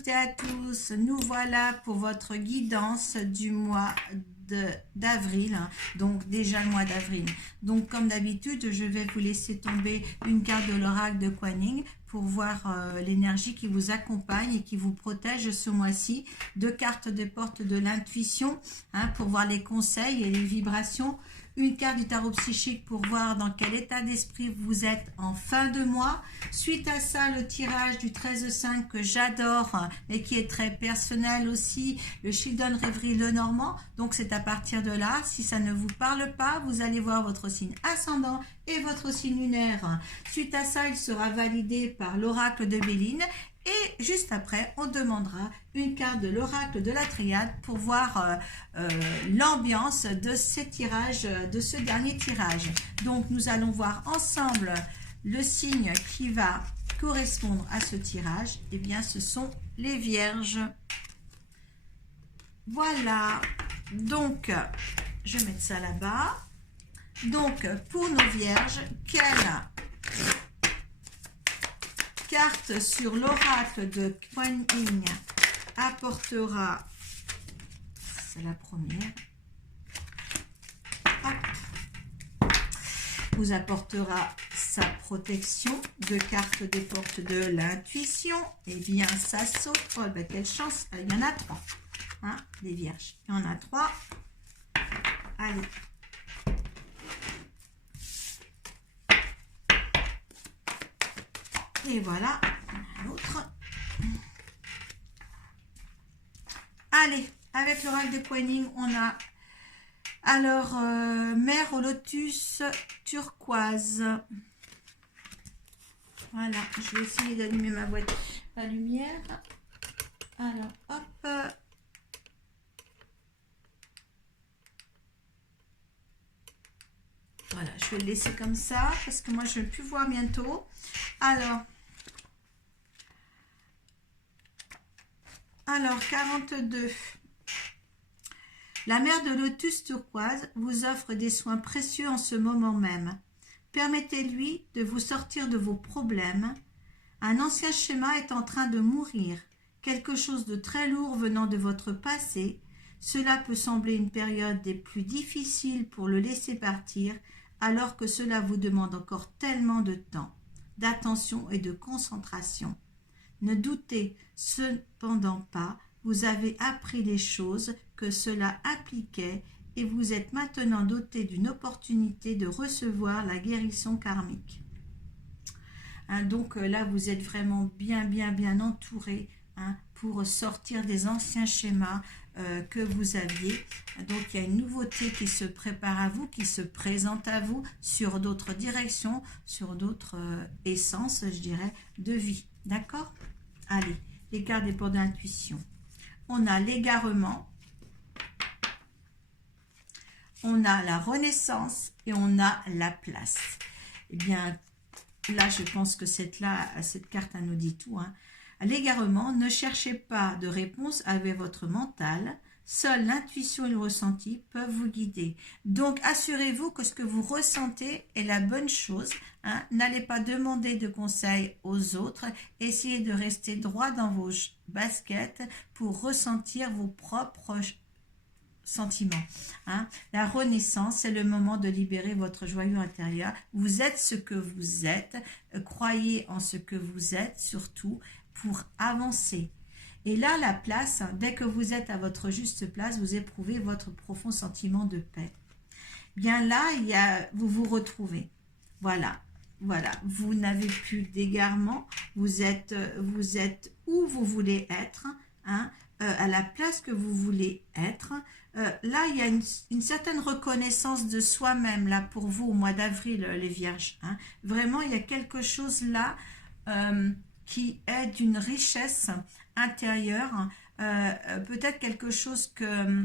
toutes et à tous, nous voilà pour votre guidance du mois d'avril, donc déjà le mois d'avril. Donc comme d'habitude, je vais vous laisser tomber une carte de l'oracle de Kuan Yin pour voir l'énergie qui vous accompagne et qui vous protège ce mois-ci. Deux cartes des portes de l'intuition pour voir les conseils et les vibrations. Une carte du tarot psychique pour voir dans quel état d'esprit vous êtes en fin de mois. Suite à ça, le tirage du 13-5 que j'adore et qui est très personnel aussi, le Children Rêverie Lenormand. Donc c'est à partir de là, si ça ne vous parle pas, vous allez voir votre signe ascendant et votre signe lunaire. Suite à ça, il sera validé par l'oracle de Béline. Et juste après, on demandera une carte de l'oracle de la triade pour voir l'ambiance de ces tirages, de ce dernier tirage. Donc, nous allons voir ensemble le signe qui va correspondre à ce tirage. Eh bien, ce sont les vierges. Voilà. Donc, je vais mettre ça là-bas. Donc, pour nos vierges, quelle carte sur l'oracle de Kuan Yin apportera, c'est la première, vous apportera sa protection. Deux cartes des portes de l'intuition. Eh bien, ça saute. Oh, ben, quelle chance. Il y en a trois. Les vierges. Il y en a trois. Allez. Et voilà, l'autre. Allez, avec l'oracle de Kuan Yin, on a alors mer au lotus turquoise. Voilà, je vais essayer d'allumer ma boîte à lumière. Alors, hop. Voilà, je vais le laisser comme ça parce que moi je ne vais plus voir bientôt. Alors 42. La mer de lotus turquoise vous offre des soins précieux en ce moment même. Permettez-lui de vous sortir de vos problèmes. Un ancien schéma est en train de mourir. Quelque chose de très lourd venant de votre passé. Cela peut sembler une période des plus difficiles pour le laisser partir, alors que cela vous demande encore tellement de temps, d'attention et de concentration. Ne doutez cependant pas, vous avez appris les choses que cela impliquait et vous êtes maintenant doté d'une opportunité de recevoir la guérison karmique. Donc là, vous êtes vraiment bien entouré pour sortir des anciens schémas que vous aviez. Donc il y a une nouveauté qui se prépare à vous, qui se présente à vous sur d'autres directions, sur d'autres essences, je dirais, de vie. D'accord? Allez, les cartes des portes d'intuition. On a l'égarement, on a la renaissance et on a la place. Eh bien, là, je pense que cette carte nous dit tout. À l'égarement, ne cherchez pas de réponse avec votre mental. Seule l'intuition et le ressenti peuvent vous guider. Donc, assurez-vous que ce que vous ressentez est la bonne chose. N'allez pas demander de conseils aux autres. Essayez de rester droit dans vos baskets pour ressentir vos propres sentiments. La renaissance, c'est le moment de libérer votre joyau intérieur. Vous êtes ce que vous êtes. Croyez en ce que vous êtes, surtout pour avancer. Et là, la place, dès que vous êtes à votre juste place, vous éprouvez votre profond sentiment de paix. Bien là, vous vous retrouvez. Voilà. Vous n'avez plus d'égarement. Vous êtes où vous voulez être, à la place que vous voulez être. Là, il y a une certaine reconnaissance de soi-même là pour vous au mois d'avril, les vierges. Vraiment, il y a quelque chose là qui est d'une richesse intérieure, peut-être quelque chose que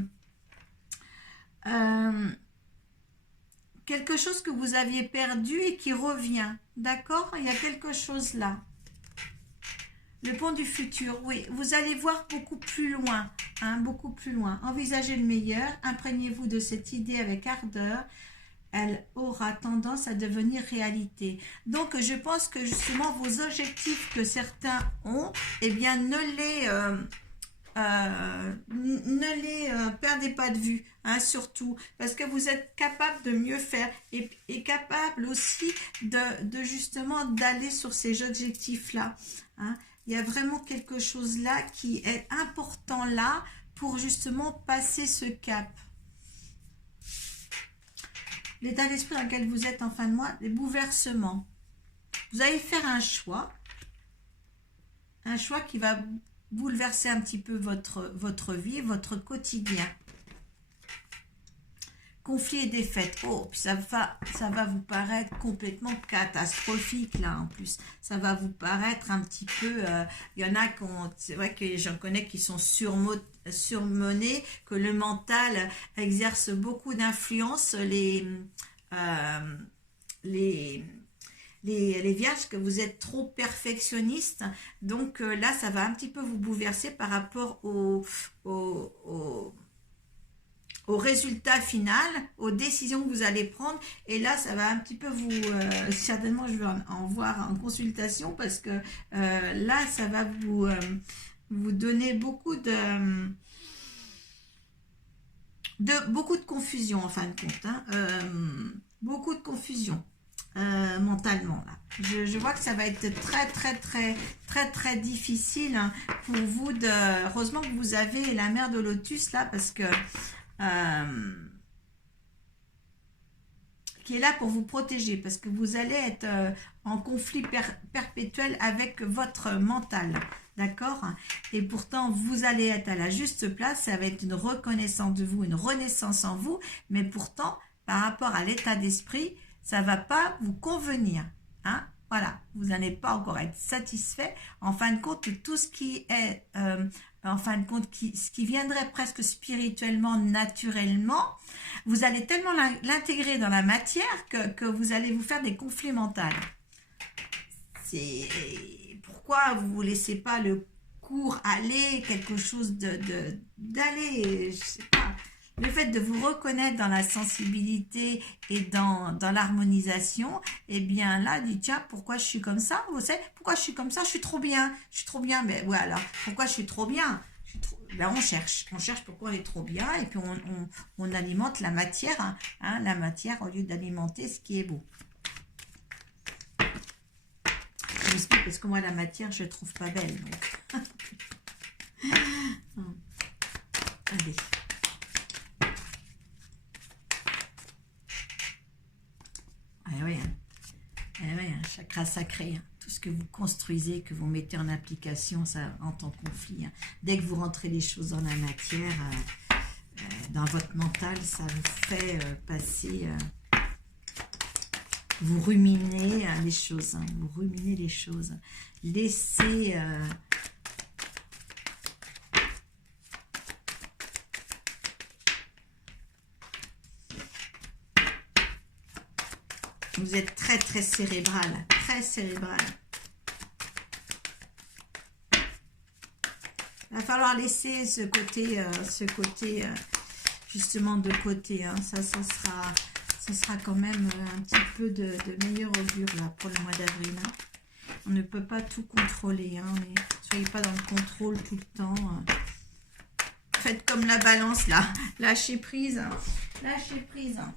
vous aviez perdu et qui revient, d'accord? Il y a quelque chose là. Le pont du futur, oui, vous allez voir beaucoup plus loin, beaucoup plus loin. Envisagez le meilleur, imprégnez-vous de cette idée avec ardeur. elle aura tendance à devenir réalité. Donc, je pense que justement, vos objectifs que certains ont, eh bien, ne les perdez pas de vue, hein, surtout, parce que vous êtes capable de mieux faire et capable aussi de justement d'aller sur ces objectifs-là. Hein. Il y a vraiment quelque chose là qui est important là pour justement passer ce cap. L'état d'esprit dans lequel vous êtes en fin de mois, les bouleversements. Vous allez faire un choix qui va bouleverser un petit peu votre vie, votre quotidien. Conflit et défaite. Oh, puis ça va vous paraître complètement catastrophique là en plus. Ça va vous paraître un petit peu. Il y en a c'est vrai que j'en connais qui sont surmenés, que le mental exerce beaucoup d'influence. Les vierges, que vous êtes trop perfectionniste, donc là ça va un petit peu vous bouleverser par rapport au résultat final, aux décisions que vous allez prendre, et là ça va un petit peu vous, certainement je vais en voir en consultation, parce que là ça va vous donner beaucoup de confusion en fin de compte, hein, beaucoup de confusion. Mentalement là. Je vois que ça va être très difficile, hein, pour vous heureusement que vous avez la mer de lotus là, parce que qui est là pour vous protéger, parce que vous allez être en conflit perpétuel avec votre mental, d'accord? Et pourtant vous allez être à la juste place, ça va être une reconnaissance de vous, une renaissance en vous, mais pourtant par rapport à l'état d'esprit, ça va pas vous convenir, hein? Voilà, vous n'allez pas encore être satisfait. En fin de compte, tout ce qui est, en fin de compte, ce qui viendrait presque spirituellement, naturellement, vous allez tellement l'intégrer dans la matière que vous allez vous faire des conflits mentaux. C'est pourquoi vous ne vous laissez pas le cours aller, quelque chose d'aller, je sais pas. Le fait de vous reconnaître dans la sensibilité et dans l'harmonisation, eh bien là, dit tiens, pourquoi je suis comme ça? Vous savez, pourquoi je suis comme ça? Je suis trop bien, mais voilà, pourquoi je suis trop bien? Là, on cherche pourquoi on est trop bien, et puis on alimente la matière, hein, la matière au lieu d'alimenter ce qui est beau. Je m'explique parce que moi, la matière, je ne trouve pas belle. Donc. Allez. Ah oui, un chakra sacré, hein. Tout ce que vous construisez, que vous mettez en application, ça entre en conflit, hein. Dès que vous rentrez les choses dans la matière, dans votre mental, ça vous fait passer, vous ruminez les choses, hein. Vous ruminez les choses. Laissez... Vous êtes très cérébral, très cérébral. Il va falloir laisser ce côté justement de côté, hein. Ça sera quand même un petit peu de meilleur augure là pour le mois d'avril, hein. On ne peut pas tout contrôler, hein. Ne soyez pas dans le contrôle tout le temps. Faites comme la balance là, lâchez prise, hein. Lâchez prise, hein.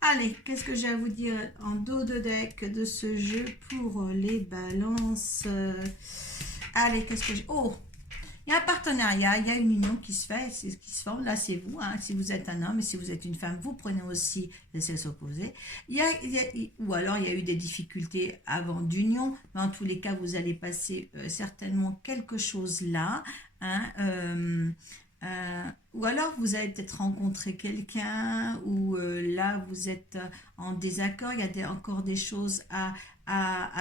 Allez, qu'est-ce que j'ai à vous dire en dos de deck de ce jeu pour les balances? Allez, qu'est-ce que j'ai... Oh, il y a un partenariat, il y a une union qui se fait, qui se forme. Là, c'est vous, hein. Si vous êtes un homme et si vous êtes une femme, vous prenez aussi le sexe opposé. Ou alors, il y a eu des difficultés avant d'union. Mais en tous les cas, vous allez passer certainement quelque chose là, hein, ou alors vous allez peut-être rencontrer quelqu'un, ou là vous êtes en désaccord, il y a encore des choses à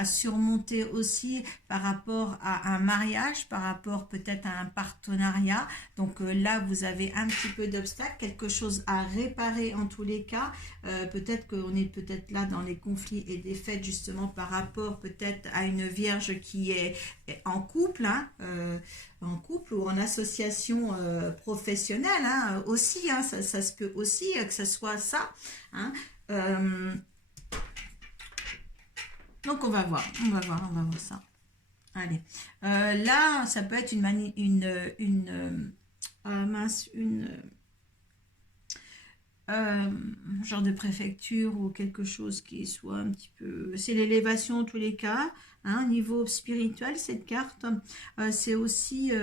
surmonter aussi par rapport à un mariage, par rapport peut-être à un partenariat. Donc là, vous avez un petit peu d'obstacles, quelque chose à réparer en tous les cas. Peut-être qu'on est peut-être là dans les conflits et défaites justement par rapport peut-être à une vierge qui est en couple, hein, en couple ou en association professionnelle hein, aussi, hein, ça se peut aussi que ce soit ça. Hein. Donc on va voir ça. Allez, là ça peut être genre de préfecture ou quelque chose qui soit un petit peu... C'est l'élévation en tous les cas, hein, au niveau spirituel, cette carte. C'est aussi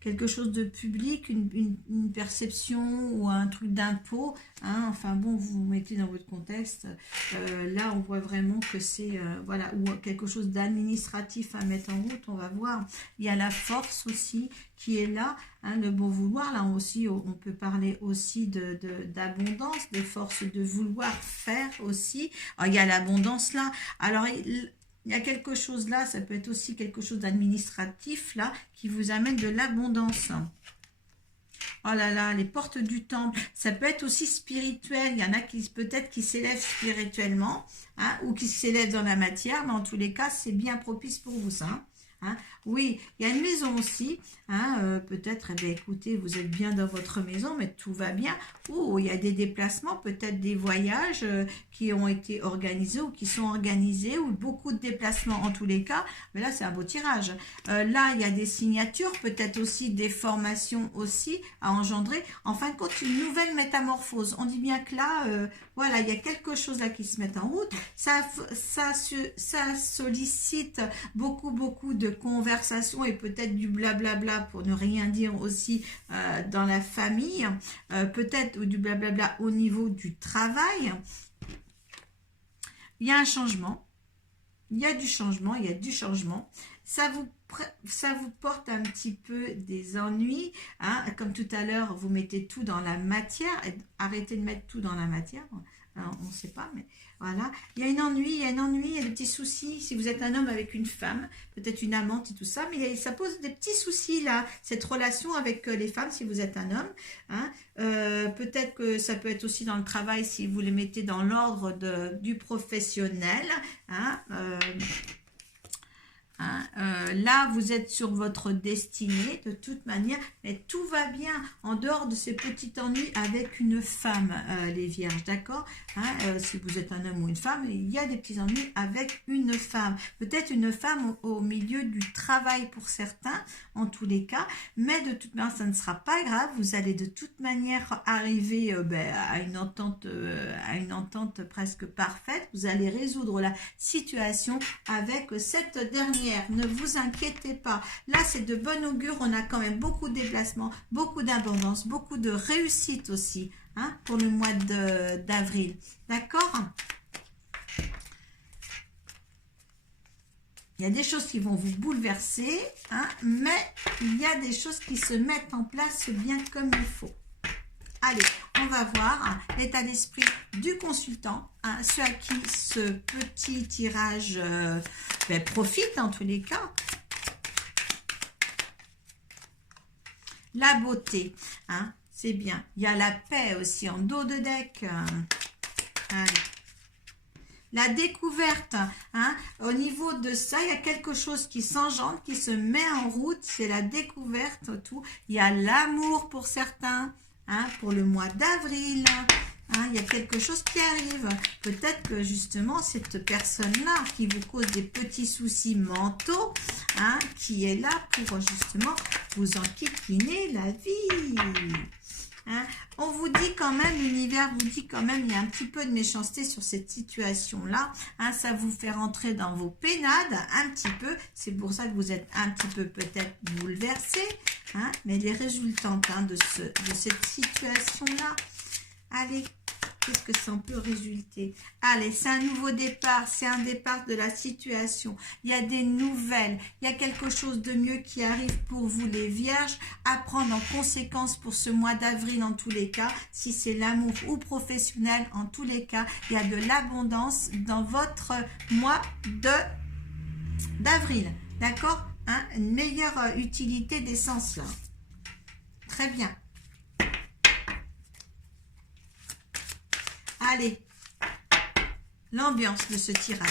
quelque chose de public, une perception ou un truc d'impôt. Hein, enfin bon, vous vous mettez dans votre contexte. Là, on voit vraiment que c'est... voilà, ou quelque chose d'administratif à mettre en route, on va voir. Il y a la force aussi qui est là, hein, le bon vouloir. Là aussi, on peut parler aussi d'abondance, de force de vouloir faire aussi. Alors, il y a l'abondance là. Alors, il y a quelque chose là, ça peut être aussi quelque chose d'administratif là, qui vous amène de l'abondance. Oh là là, les portes du temple, ça peut être aussi spirituel. Il y en a qui peut-être qui s'élèvent spirituellement, hein, ou qui s'élèvent dans la matière, mais en tous les cas, c'est bien propice pour vous ça. Hein. Hein? Oui, il y a une maison aussi, hein, peut-être, eh bien, écoutez, vous êtes bien dans votre maison, mais tout va bien. Ou il y a des déplacements, peut-être des voyages qui ont été organisés ou qui sont organisés, ou beaucoup de déplacements en tous les cas. Mais là, c'est un beau tirage. Là, il y a des signatures, peut-être aussi des formations aussi à engendrer. En fin de compte, une nouvelle métamorphose. On dit bien que là, voilà, il y a quelque chose là qui se met en route. Ça sollicite beaucoup de conversations et peut-être du blablabla pour ne rien dire aussi dans la famille, peut-être du blablabla au niveau du travail. Il y a un changement, il y a du changement, ça vous porte un petit peu des ennuis, hein. Comme tout à l'heure, vous mettez tout dans la matière, arrêtez de mettre tout dans la matière. Alors, on ne sait pas, mais voilà. Il y a un ennui, il y a des petits soucis. Si vous êtes un homme avec une femme, peut-être une amante et tout ça, mais ça pose des petits soucis là, cette relation avec les femmes si vous êtes un homme. Hein. Peut-être que ça peut être aussi dans le travail si vous les mettez dans l'ordre du professionnel. Hein. Hein, là, vous êtes sur votre destinée de toute manière, mais tout va bien en dehors de ces petits ennuis avec une femme, les vierges, d'accord, hein, si vous êtes un homme ou une femme, il y a des petits ennuis avec une femme, peut-être une femme au milieu du travail pour certains, en tous les cas, mais de toute manière, ça ne sera pas grave, vous allez de toute manière arriver à une entente presque parfaite, vous allez résoudre la situation avec cette dernière. Ne vous inquiétez pas. Là, c'est de bon augure. On a quand même beaucoup de déplacements, beaucoup d'abondance, beaucoup de réussite aussi, hein, pour le mois d'avril. D'accord? Il y a des choses qui vont vous bouleverser, hein, mais il y a des choses qui se mettent en place bien comme il faut. Allez, on va voir l'état d'esprit du consultant, hein, ceux à qui ce petit tirage profite en tous les cas. La beauté, hein, c'est bien. Il y a la paix aussi en dos de deck. Allez. La découverte, hein, au niveau de ça, il y a quelque chose qui s'engendre, qui se met en route, c'est la découverte, tout. Il y a l'amour pour certains. Hein, pour le mois d'avril, hein, il y a quelque chose qui arrive. Peut-être que justement cette personne-là qui vous cause des petits soucis mentaux, hein, qui est là pour justement vous enquiquiner la vie. Hein. On vous dit quand même, l'univers vous dit quand même, il y a un petit peu de méchanceté sur cette situation-là. Hein, ça vous fait rentrer dans vos pénades un petit peu. C'est pour ça que vous êtes un petit peu peut-être bouleversé. Hein, mais les résultantes, hein, de cette situation-là. Allez, qu'est-ce que ça en peut résulter? Allez, c'est un nouveau départ, c'est un départ de la situation. Il y a des nouvelles, il y a quelque chose de mieux qui arrive pour vous les vierges, à prendre en conséquence pour ce mois d'avril en tous les cas, si c'est l'amour ou professionnel, en tous les cas, il y a de l'abondance dans votre mois d'avril, d'accord, hein, une meilleure utilité des sens là. Très bien. Allez, l'ambiance de ce tirage.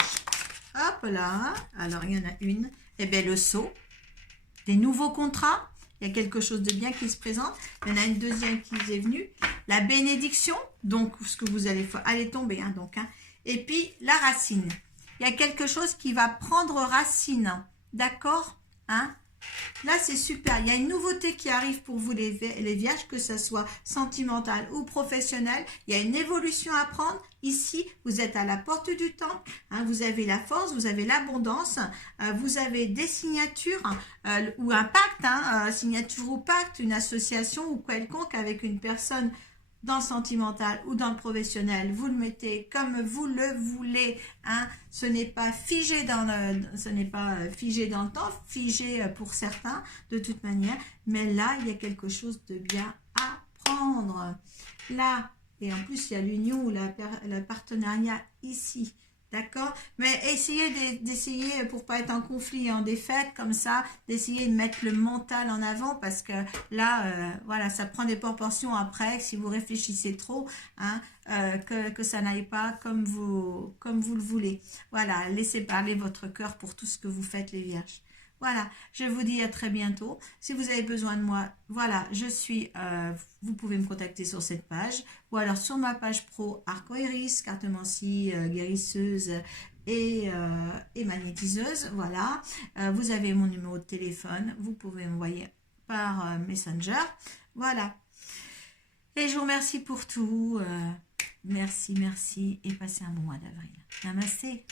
Hop là, alors il y en a une. Eh bien, le saut, des nouveaux contrats. Il y a quelque chose de bien qui se présente. Il y en a une deuxième qui est venue. La bénédiction, donc ce que vous allez faire, allez tomber, hein, donc. Hein. Et puis, la racine. Il y a quelque chose qui va prendre racine. D'accord, hein? Là, c'est super. Il y a une nouveauté qui arrive pour vous, les vierges, que ce soit sentimental ou professionnel. Il y a une évolution à prendre. Ici, vous êtes à la porte du temps. Hein, vous avez la force, vous avez l'abondance. Vous avez des signatures ou un pacte, hein, signature ou pacte, une association ou quelconque avec une personne dans le sentimental ou dans le professionnel, vous le mettez comme vous le voulez, hein. Ce n'est pas figé dans le temps, figé pour certains de toute manière, mais là il y a quelque chose de bien à prendre. Là, et en plus il y a l'union ou le partenariat ici. D'accord? Mais essayez d'essayer, pour pas être en conflit et en défaite, comme ça, d'essayer de mettre le mental en avant, parce que là, voilà, ça prend des proportions après, que si vous réfléchissez trop, hein, que ça n'aille pas comme vous le voulez. Voilà, laissez parler votre cœur pour tout ce que vous faites, les vierges. Voilà, je vous dis à très bientôt. Si vous avez besoin de moi, voilà, vous pouvez me contacter sur cette page ou alors sur ma page pro Arcoiris, cartomancie, guérisseuse et magnétiseuse. Voilà, vous avez mon numéro de téléphone, vous pouvez m'envoyer par Messenger. Voilà, et je vous remercie pour tout. Merci et passez un bon mois d'avril. Namasté.